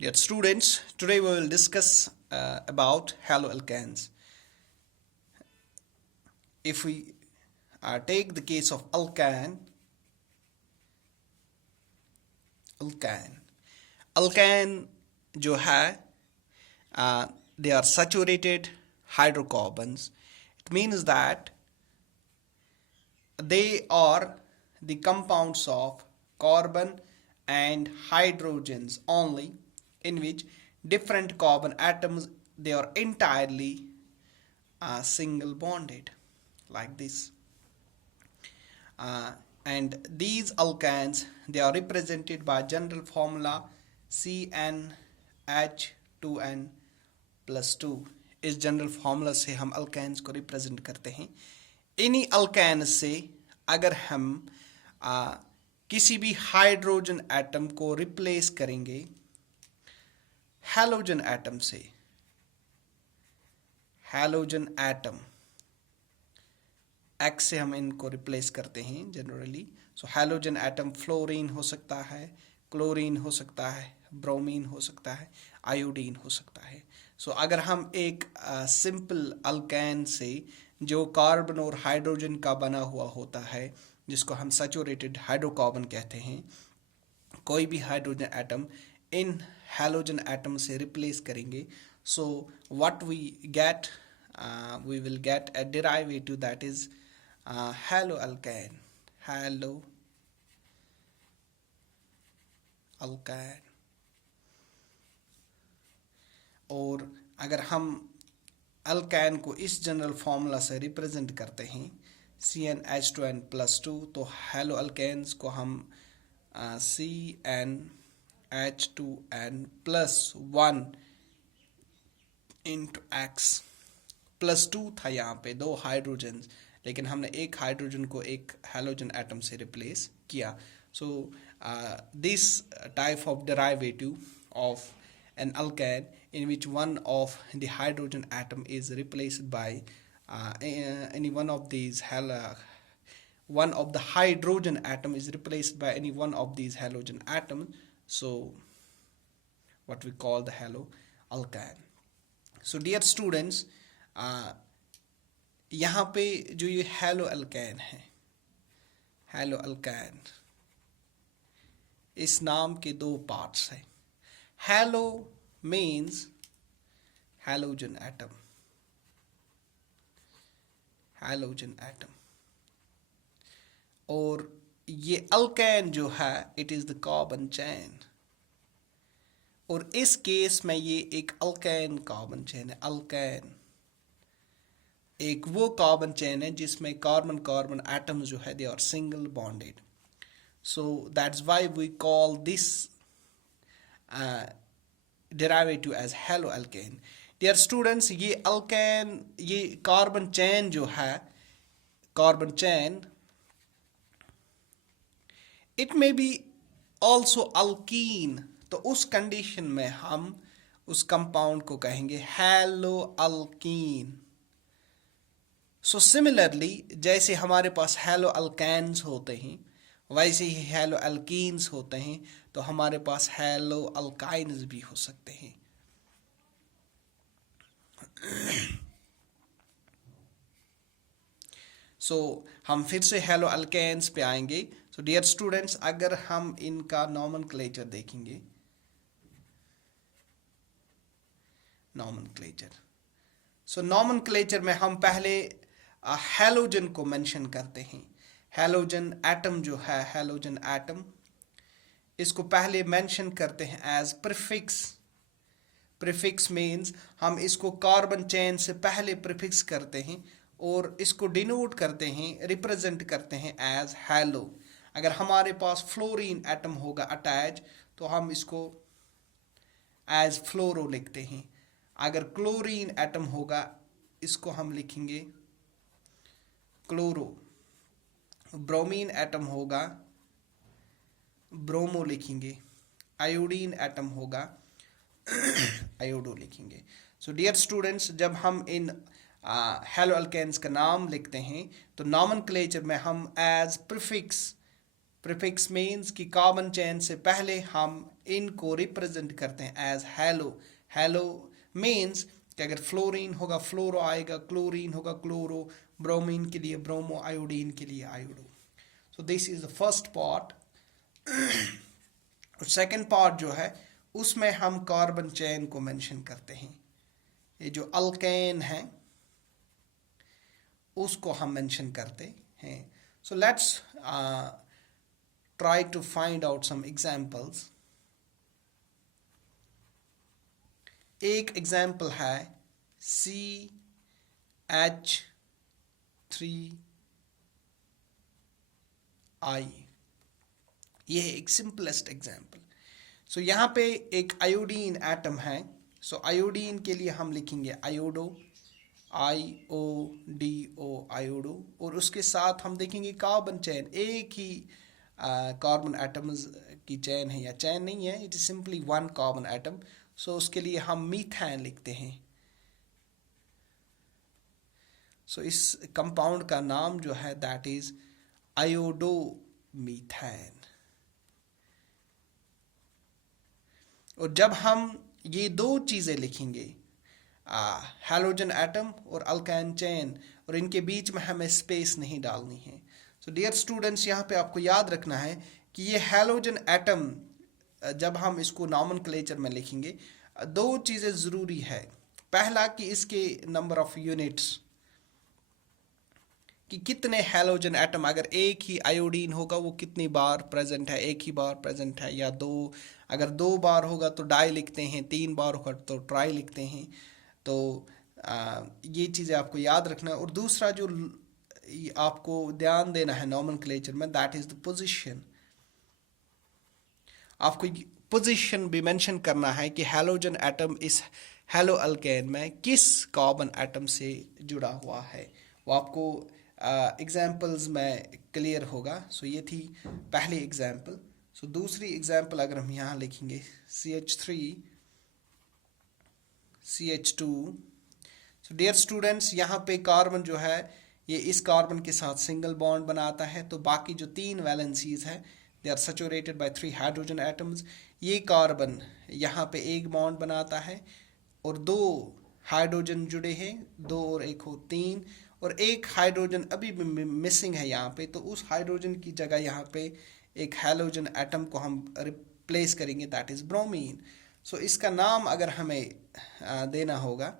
Dear students, today we will discuss about haloalkanes. If we take the case of alkane जो है, they are saturated hydrocarbons. It means that they are the compounds of carbon and hydrogens only, in which different carbon atoms they are entirely single bonded like this. And these alkanes they are represented by general formula CnH2n plus 2. इस general formula से हम अल्कान्स को represent करते हैं. इन्हीं अल्कान्स से अगर हम किसी भी हाइड्रोजन एटम को रिप्लेस करेंगे हैलोजन एटम से, हैलोजन एटम X से हम इनको रिप्लेस करते हैं जनरली. सो हैलोजन एटम फ्लोरीन हो सकता है, क्लोरीन हो सकता है, ब्रोमीन हो सकता है, आयोडीन हो सकता है. सो अगर हम एक सिंपल अल्केन से जो कार्बन और हाइड्रोजन का बना हुआ होता है, जिसको हम सैचुरेटेड हाइड्रोकार्बन कहते हैं, कोई भी हाइड्रोजन एटम इन हैलोजन एटम से रिप्लेस करेंगे, so what we get, we will get a derivative that is haloalkane. और अगर हम अल्कैन को इस जनरल फार्मूला से रिप्रेजेंट करते हैं CnH2n plus 2, तो हेलो अल्केन्स को हम CnH2n plus 1 into X plus 2 था. यहाँ पे दो हाइड्रोजन, लेकिन हमने एक हाइड्रोजन को एक हैलोजन एटम से रिप्लेस किया. So this type of derivative of an alkane in which one of the hydrogen atom is replaced by any one of these one of the hydrogen atom is replaced by any one of these halogen atoms, so what we call the haloalkane. So dear students, यहाँ पे जो ये haloalkane है, haloalkane इस नाम के दो parts हैं. Halo means halogen atom, और ये अल्केन जो है it is the carbon chain, और इस केस में ये एक अल्केन कार्बन चेन है. अल्केन एक वो कार्बन चेन है जिसमें कार्बन कार्बन एटम्स जो है they are single bonded. So that's why we call this derivative as haloalkane. Dear students, ये अल्केन, ये कार्बन चेन जो है, carbon chain, it may be also alkene. तो उस कंडीशन में हम उस कंपाउंड को कहेंगे हैलोअल्कीन. सो सिमिलरली जैसे हमारे पास हैलोअल्केन्स होते हैं, वैसे ही हैलोअल्कीन्स होते हैं, तो हमारे पास हैलोअल्काइन्स भी हो सकते हैं. सो हम फिर से हैलोअल्केन्स पे आएंगे. सो डियर स्टूडेंट्स, अगर हम इनका नॉमेनक्लेचर देखेंगे, सो नॉमेनक्लेचर में हम पहले हैलोजन को मेंशन करते हैं. हैलोजन एटम जो है, हैलोजन एटम, इसको पहले मेंशन करते हैं एज प्रीफिक्स. प्रीफिक्स मीन्स हम इसको कार्बन चेन से पहले प्रीफिक्स करते हैं और इसको डिनोट करते हैं, रिप्रेजेंट करते हैं एज हैलो. अगर हमारे पास फ्लोरीन एटम होगा अटैच, तो हम इसको एज फ्लोरो लिखते हैं. अगर क्लोरीन एटम होगा, इसको हम लिखेंगे क्लोरो. ब्रोमीन एटम होगा, ब्रोमो लिखेंगे. आयोडीन एटम होगा, आयोडो लिखेंगे. सो डियर स्टूडेंट्स, जब हम इन हैलोअल्केन्स का नाम लिखते हैं, तो नॉमेनक्लेचर में हम एज प्रीफिक्स मीन्स कि कार्बन चेन से पहले हम इनको रिप्रेजेंट करते हैं एज हेलो। हेलो मीन्स कि अगर फ्लोरीन होगा फ्लोरो आएगा, क्लोरीन होगा क्लोरो, ब्रोमीन के लिए ब्रोमो, आयोडीन के लिए iodo. So this is the first part. और सेकेंड पार्ट जो है उसमें हम कार्बन चेन को मेंशन करते हैं। ये जो अल्केन है उसको हम मेंशन करते हैं। So let's try to find out some examples. एक एग्जाम्पल है CH3I। ये है एक सिंपलेस्ट एग्जाम्पल। सो यहाँ पे एक आयोडीन एटम है। सो आयोडीन के लिए हम लिखेंगे आयोडो, IODO आयोडो, और उसके साथ हम देखेंगे कार्बन चेन, एक ही कार्बन एटम्स की चेन है, या चेन नहीं है, it is simply one carbon atom. So उसके लिए हम मीथेन लिखते हैं। सो इस कंपाउंड का नाम जो है दैट इज आयोडो मीथेन। और जब हम ये दो चीजें लिखेंगे, हैलोजन एटम और अल्काइन चेन, और इनके बीच में हमें स्पेस नहीं डालनी है। सो डियर स्टूडेंट्स, यहाँ पे आपको याद रखना है कि ये हैलोजन एटम जब हम इसको नॉमेनक्लेचर में लिखेंगे, दो चीज़ें ज़रूरी है। पहला कि इसके नंबर ऑफ यूनिट्स, कि कितने हैलोजन एटम, अगर एक ही आयोडीन होगा वो कितनी बार प्रेजेंट है, एक ही बार प्रेजेंट है या दो, अगर दो बार होगा तो डाई लिखते हैं, तीन बार होगा तो ट्राई लिखते हैं। तो ये चीज़ें आपको याद रखना है। और दूसरा जो आपको ध्यान देना है नॉमेनक्लेचर में, दैट इज द पोजीशन। आपको पोजीशन भी मेंशन करना है कि हैलोजन एटम इस हेलो अल्केन में किस कार्बन एटम से जुड़ा हुआ है। वो आपको एग्जाम्पल्स में क्लियर होगा। सो ये थी पहली एग्जाम्पल। सो दूसरी एग्जाम्पल अगर हम यहाँ लिखेंगे CH3 CH2। सो डियर स्टूडेंट्स, यहाँ पे कार्बन जो है ये इस कार्बन के साथ सिंगल बॉन्ड बनाता है, तो बाकी जो तीन वैलेंसीज है they are saturated by 3 hydrogen atoms. ये कार्बन यहाँ पे एक बॉन्ड बनाता है और दो हाइड्रोजन जुड़े हैं, दो और एक हो तीन, और एक हाइड्रोजन अभी भी मिसिंग है यहाँ पे, तो उस हाइड्रोजन की जगह यहाँ पे एक हैलोजन एटम को हम रिप्लेस करेंगे, दैट इज ब्रोमीन। सो इसका नाम अगर हमें देना होगा,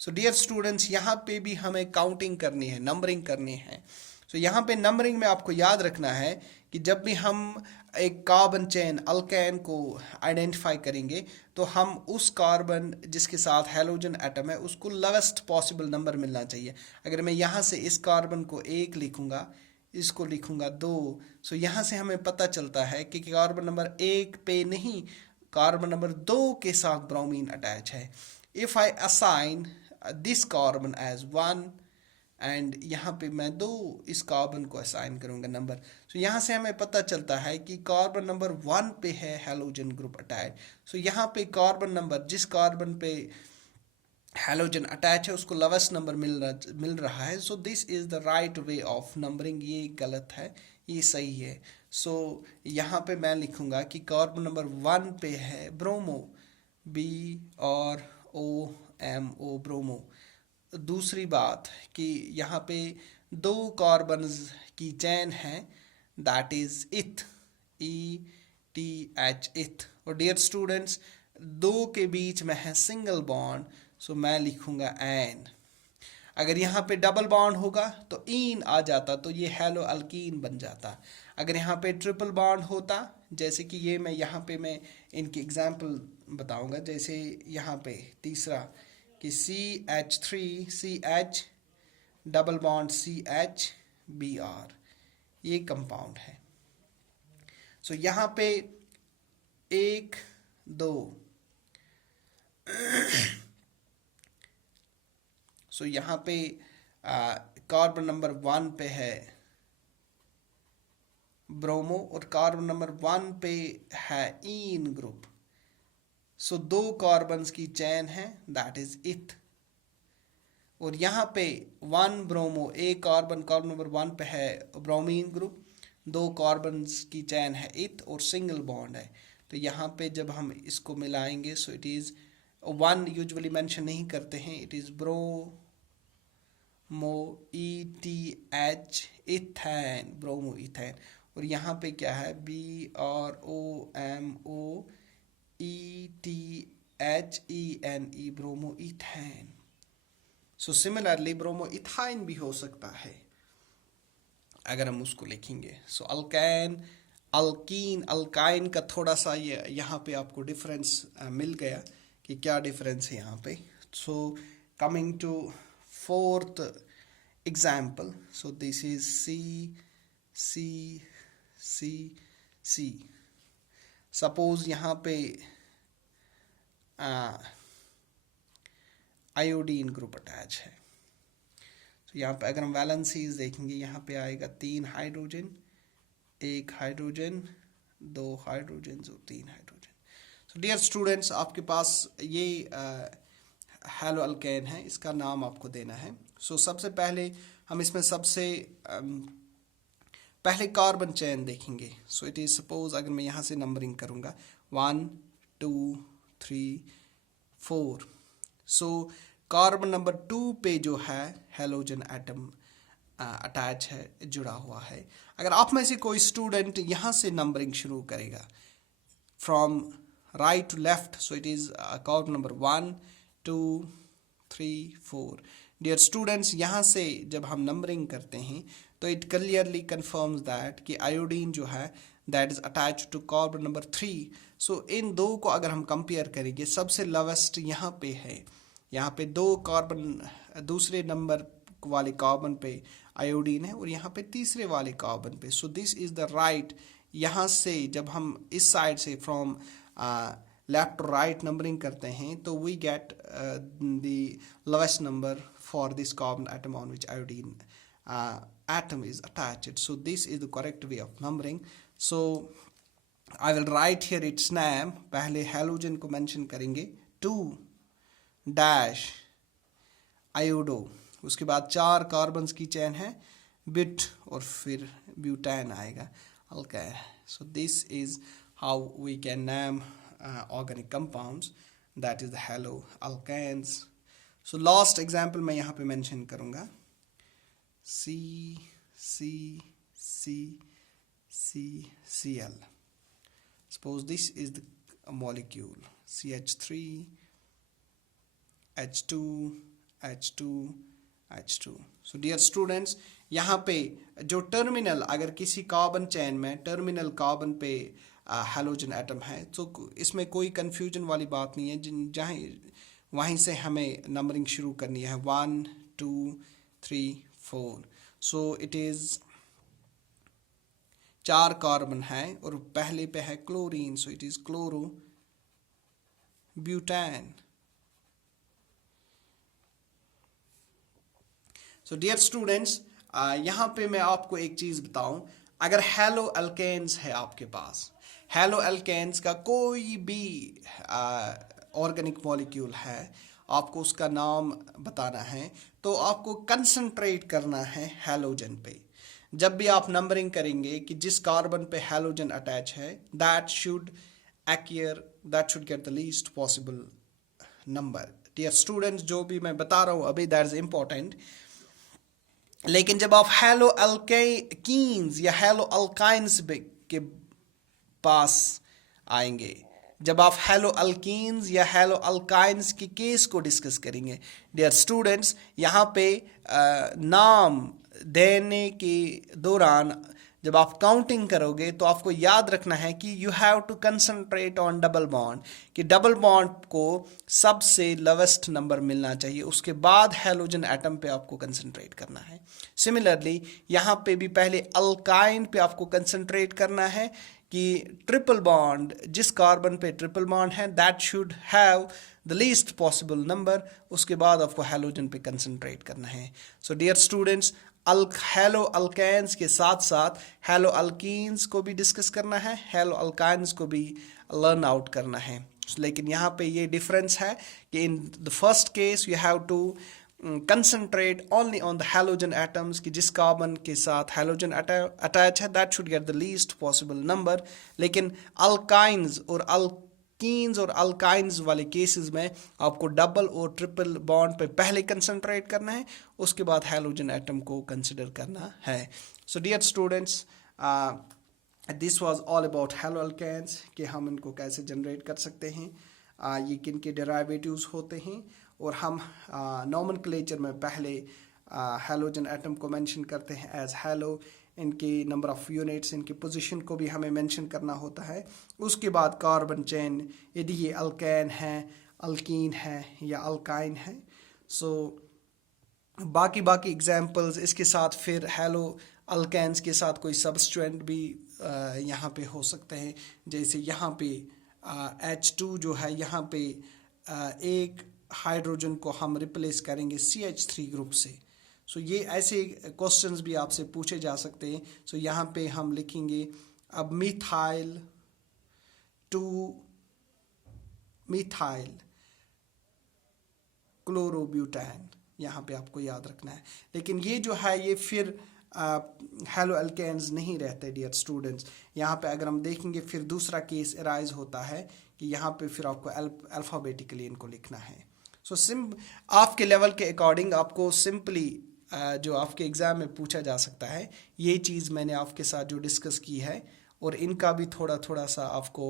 सो डियर स्टूडेंट्स, यहाँ पे भी हमें काउंटिंग करनी है, नंबरिंग करनी है। सो यहाँ पे नंबरिंग में आपको याद रखना है कि जब भी हम एक कार्बन चेन अल्केन को आइडेंटिफाई करेंगे, तो हम उस कार्बन जिसके साथ हैलोजन एटम है उसको लोवेस्ट पॉसिबल नंबर मिलना चाहिए। अगर मैं यहाँ से इस कार्बन को एक लिखूंगा, इसको लिखूंगा दो, सो यहाँ से हमें पता चलता है कि कार्बन नंबर एक पे नहीं, कार्बन नंबर दो के साथ ब्रोमीन अटैच है। If I assign this carbon as 1 and यहाँ पे मैं दो इस कार्बन को असाइन करूँगा नंबर, सो यहाँ से हमें पता चलता है कि कार्बन नंबर 1 पे है हैलोजन ग्रुप अटैच। सो यहाँ पे कार्बन नंबर, जिस कार्बन पे हैलोजन अटैच है उसको लोवेस्ट नंबर मिल रहा है। सो this is the right way of numbering. ये गलत है, ये सही है। सो यहाँ पे मैं लिखूंगा कि कार्बन नंबर 1 पे है ब्रोमो, BROMO ब्रोमो। दूसरी बात कि यहाँ पे दो कार्बन्स की चेन है, दैट इज इथ, ETH इथ। और डियर स्टूडेंट्स, दो के बीच में है सिंगल बॉन्ड, सो मैं लिखूंगा एन। अगर यहाँ पे डबल बॉन्ड होगा तो इन आ जाता, तो ये हेलो अल्कीन बन जाता। अगर यहाँ पे ट्रिपल बॉन्ड होता, जैसे कि ये मैं यहाँ पे मैं इनकी एग्जांपल बताऊंगा, जैसे यहाँ पे तीसरा कि CH3 CH double bond CH BR, ये कंपाउंड है। सो यहाँ पे एक दो, सो यहाँ पे कार्बन नंबर 1 पे है ब्रोमो और कार्बन नंबर 1 पे है ईन ग्रुप। सो दो कार्बन्स की चेन है, दैट इज इथ। और यहाँ पे 1 ब्रोमो, एक कार्बन नंबर 1 पे है ब्रोमीन ग्रुप, दो कार्बन्स की चैन है इथ और सिंगल बॉन्ड है, तो यहाँ पे जब हम इसको मिलाएंगे so it is one usually mention नहीं करते हैं, it is bromo ETH ethane, bromo ethane. और यहाँ पे क्या है BROMOETHENE bromo ethane. So similarly bromo ethyne भी हो सकता है अगर हम उसको लिखेंगे। सो अल्कैन, अल्कीन, अल्काइन का थोड़ा सा ये यहाँ पे आपको डिफरेंस मिल गया कि क्या डिफरेंस है यहाँ पे। So coming to fourth example, so this is C suppose यहाँ पे आयोडीन ग्रुप अटैच है। तो यहाँ पे अगर हम वैलेंसीज देखेंगे, यहाँ पे आएगा 3 हाइड्रोजन, 1 हाइड्रोजन, 2 हाइड्रोजन और 3 हाइड्रोजन। सो डियर स्टूडेंट्स, आपके पास ये हैलो अल्केन है, इसका नाम आपको देना है। सो सबसे पहले हम इसमें सबसे पहले कार्बन चेन देखेंगे। सो इट इज सपोज अगर मैं यहाँ से नंबरिंग करूँगा 1 2 3 4। सो कार्बन नंबर 2 पे जो है हैलोजन एटम अटैच है, जुड़ा हुआ है। अगर आप में से कोई स्टूडेंट यहाँ से नंबरिंग शुरू करेगा from right to left, so it is carbon number 1 2 3 4। Dear students, यहाँ से जब हम नंबरिंग करते हैं तो इट क्लियरली कन्फर्म्स दैट कि आयोडीन जो है that is attach to carbon number 3। So इन दो को अगर हम कंपेयर करेंगे, सबसे लोवेस्ट यहाँ पे है, यहाँ पे 2 कार्बन दूसरे नंबर वाले कार्बन पे आयोडीन है और यहाँ पे तीसरे वाले कार्बन पे। So this is the right. यहाँ से जब हम इस साइड से from left to right numbering करते हैं तो we get the lowest number for this carbon atom on which iodine atom is attached. So this is the correct way of numbering. So I will write here its name. पहले halogen को mention करेंगे 2 dash iodo, उसके बाद 4 carbons की chain है bit और फिर butane आएगा alkyne. So this is how we can name organic compounds, that is the halo alkanes. So last example मैं यहाँ पे mention करूँगा CCCCCl. Suppose this is the molecule CH3 H2 H2 H2. So dear students, यहाँ पे जो terminal, अगर किसी carbon chain में टर्मिनल कार्बन पे हैलोजन एटम है तो इसमें कोई कंफ्यूजन वाली बात नहीं है। जहाँ वहीं से हमें नंबरिंग शुरू करनी है 1 2 3 4। सो इट इज़ 4 कार्बन है और पहले पे है chlorine, so it is chloro butane. So dear students, यहाँ पे मैं आपको एक चीज़ बताऊं, अगर हैलो अल्केन्स है आपके पास, हैलो अल्केन्स का कोई भी ऑर्गेनिक मॉलिक्यूल है, आपको उसका नाम बताना है तो आपको कंसंट्रेट करना है हैलोजन पे। जब भी आप नंबरिंग करेंगे कि जिस कार्बन पे हैलोजन अटैच है that should get the least possible number. Dear students, जो भी मैं बता रहा हूँ अभी दैट इज इम्पोर्टेंट, लेकिन जब आप हैलो अल्कीन्स या हैलो अल्काइंस के पास आएंगे, जब आप हैलो अल्कीन्स या हैलो अल्काइंस की केस को डिस्कस करेंगे, डियर स्टूडेंट्स, यहाँ पे नाम देने के दौरान जब आप काउंटिंग करोगे तो आपको याद रखना है कि you have to concentrate on double bond, कि डबल बॉन्ड को सबसे लोवेस्ट नंबर मिलना चाहिए, उसके बाद हैलोजन एटम पे आपको कंसंट्रेट करना है। सिमिलरली यहाँ पे भी पहले अल्काइन पे आपको कंसंट्रेट करना है कि ट्रिपल बॉन्ड, जिस कार्बन पे ट्रिपल बॉन्ड है that should have the least possible number, उसके बाद आपको हैलोजन पे कंसंट्रेट करना है। So dear students, halo alkanes के साथ साथ हैलो अल्कीन्स को भी डिस्कस करना है, हैलो अल्काइंस को भी लर्न आउट करना है। लेकिन यहाँ पे ये डिफरेंस है कि in the first case you have to concentrate only on the halogen atoms कि जिस कार्बन के साथ halogen अटैच है that should get the least possible number. लेकिन alkynes और alkenes और alkynes वाले केसेस में आपको डबल और ट्रिपल बॉन्ड पे पहले कंसंट्रेट करना है, उसके बाद halogen एटम को कंसिडर करना है. So dear students, this was all about haloalkanes कि हम इनको कैसे जनरेट कर सकते हैं, ये किन के डेरिवेटिव्स होते हैं, और हम नॉमेनक्लेचर में पहले हैलोजन एटम को मेंशन करते हैं एज हैलो, इनके नंबर ऑफ यूनिट्स, इनकी पोजीशन को भी हमें मेंशन करना होता है. उसके बाद कार्बन चेन, यदि ये अल्केन है, अल्कीन है या अल्काइन है. सो बाकी एग्जांपल्स इसके साथ फिर हैलो अल्केन्स के साथ कोई सबस्टेंट भी यहाँ पे हो सकते हैं. जैसे यहाँ पे H2 जो है, यहाँ पे एक हाइड्रोजन को हम रिप्लेस करेंगे CH3 ग्रुप से. सो ये ऐसे क्वेश्चंस भी आपसे पूछे जा सकते हैं. सो यहाँ पे हम लिखेंगे अब मिथाइल टू मिथाइल क्लोरोब्यूटेन, यहाँ पे आपको याद रखना है. लेकिन ये जो है ये फिर हेलो अल्केन्स नहीं रहते डियर स्टूडेंट्स. यहाँ पे अगर हम देखेंगे फिर दूसरा केस अराइज होता है कि यहाँ पे फिर आपको अल्फ़ाबेटिकली इनको लिखना है. सो आपके लेवल के अकॉर्डिंग आपको सिंपली जो आपके एग्ज़ाम में पूछा जा सकता है, ये चीज़ मैंने आपके साथ जो डिस्कस की है, और इनका भी थोड़ा सा आपको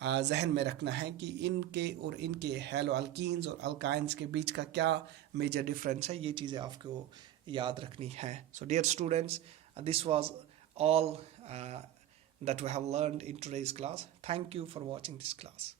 जहन में रखना है कि इनके और इनके हेलो अल्कीन्स और अल्काइंस के बीच का क्या मेजर डिफरेंस है. ये चीज़ें आपको याद रखनी है. So dear students, this was all that we have learned in today's class. Thank you for watching this class.